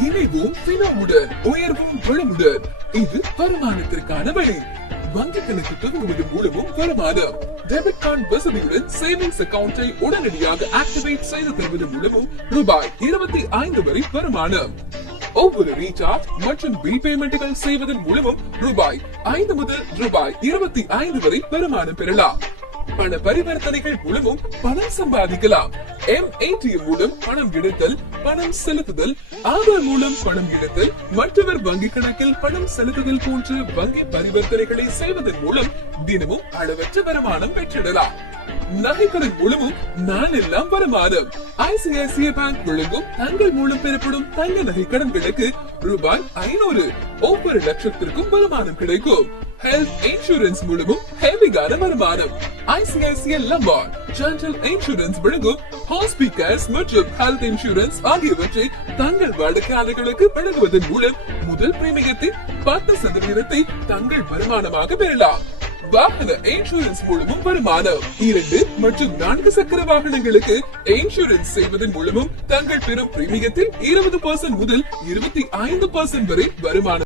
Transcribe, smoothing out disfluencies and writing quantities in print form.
இணைவும் பினோவுடன் உயர்வும் வளமுடன். இது வருமானத்திற்கான வழி. வங்கி கணக்கு துவங்குவதன் மூலமும் வருமானம். டெபிட் கார்டு வசதியுடன் சேவிங்ஸ் அக்கவுண்டை உடனடியாக ஆக்டிவேட் செய்து தருவதன் மூலமும் ரூபாய் 25 வரை வருமானம். ஒவ்வொரு ரீசார்ஜ் மற்றும் பில் பேமெண்ட்டுகள் செய்வதன் மூலமும் ரூபாய் 5 முதல் ரூபாய் 25 வரை வருமானம் பெறலாம். பண பரிவர்த்தனைகள் மூலமும் பணம் சம்பாதிக்கலாம். ATM மூலம் பணம் எடுத்தல், பணம் செலுத்துதல், ஆதார் மூலம் பணம் எடுத்தல், மற்றவர் வங்கி கணக்கில் பணம் செலுத்துதல் போன்ற வங்கி பரிவர்த்தனைகளை செய்வதன் மூலம் தினமும் அளவற்ற வருமானம் பெற்றிடலாம். நகைக்கடன் மூலமும் நாளெல்லாம் வருமானம். ICICI பேங்க் வழங்கும் தங்கள் மூலம் பெறப்படும் தங்க நகை கடன்களுக்கு ரூபாய் 500 ஒவ்வொரு லட்சத்திற்கும் வருமானம் கிடைக்கும். ஹெல்த் இன்சூரன்ஸ் மூலமும் ஹெவியான வருமானம். ICICI லம்பார்ட் ஜெனரல் இன்சூரன்ஸ் வழங்கும் ஹாஸ்பிடல்ஸ் மற்றும் ஹெல்த் இன்சூரன்ஸ் ஆகியவற்றை தங்கள் வாடிக்கையாளர்களுக்கு வழங்குவதன் மூலம் முதல் பிரீமியத்தின் 10% தங்கள் வருமானமாக பெறலாம். வாகன இன்சூரன்ஸ் மூலமும் வருமானம். 2 மற்றும் 4 சக்கர வாகனங்களுக்கு இன்சூரன்ஸ் செய்வதன் மூலமும் தங்கள் பெறும் பிரீமியத்தில் 20% முதல் 25% வரை வருமானம்